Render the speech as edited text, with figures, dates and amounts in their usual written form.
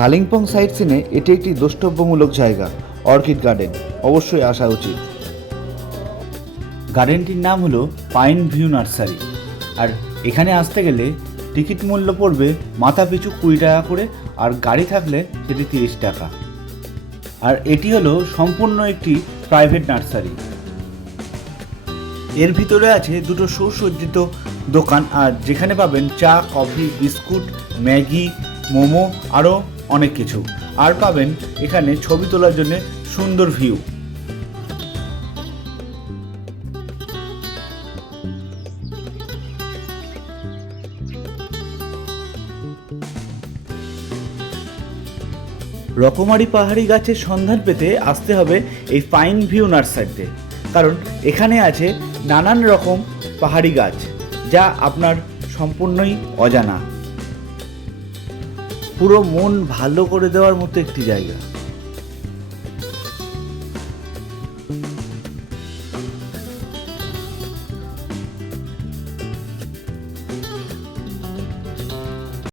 Kalimpong site সিনে এটি একটি দ্রষ্টব্যমূলক জায়গা। অর্কিড গার্ডেন অবশ্যই আসা উচিত। গার্ডেনটির নাম হলো পাইন ভিউ নার্সারি। আর এখানে আসতে গেলে টিকিট মূল্য পড়বে মাথা পিছু 20 টাকা করে, আর গাড়ি থাকলে সেটি 30 টাকা। আর এটি হলো সম্পূর্ণ একটি প্রাইভেট নার্সারি। এর ভিতরে আছে দুটো সুসজ্জিত দোকান, আর যেখানে পাবেন চা, কফি, বিস্কুট, ম্যাগি, মোমো, আরও অনেক কিছু। আর পাবেন এখানে ছবি তোলার জন্য সুন্দর ভিউ। রকমারি পাহাড়ি গাছের সন্ধান পেতে আসতে হবে এই পাইন ভিউ নার্সারিতে, কারণ এখানে আছে নানান রকম পাহাড়ি গাছ যা আপনার সম্পূর্ণই অজানা। পুরো মন ভালো করে দেওয়ার মতো একটি জায়গা।